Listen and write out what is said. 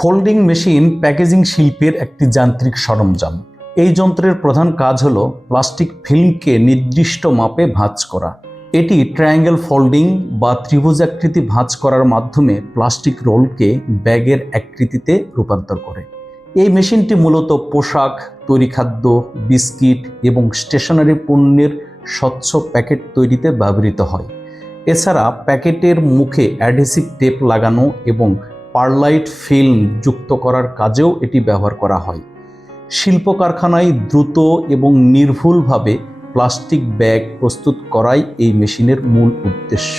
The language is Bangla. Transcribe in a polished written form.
ফোল্ডিং মেশিন প্যাকেজিং শিল্পের একটি যান্ত্রিক সরঞ্জাম। এই যন্ত্রের প্রধান কাজ হলো প্লাস্টিক ফিল্মকে নির্দিষ্ট মাপে ভাঁজ করা। এটি ট্রায়াঙ্গেল ফোল্ডিং বা ত্রিভুজাকৃতি ভাঁজ করার মাধ্যমে প্লাস্টিক রোলকে ব্যাগের আকৃতিতে রূপান্তর করে। এই মেশিনটি মূলত পোশাক, তৈরি খাদ্য, বিস্কিট এবং স্টেশনারি পণ্যের স্বচ্ছ প্যাকেট তৈরিতে ব্যবহৃত হয়। এছাড়া প্যাকেটের মুখে অ্যাডহেসিভ টেপ লাগানো এবং পারলাইট ফিল্ম যুক্ত করার কাজেও এটি ব্যবহার করা হয়। শিল্প কারখানায় দ্রুত এবং নির্ভুলভাবে প্লাস্টিক ব্যাগ প্রস্তুত করাই এই মেশিনের মূল উদ্দেশ্য।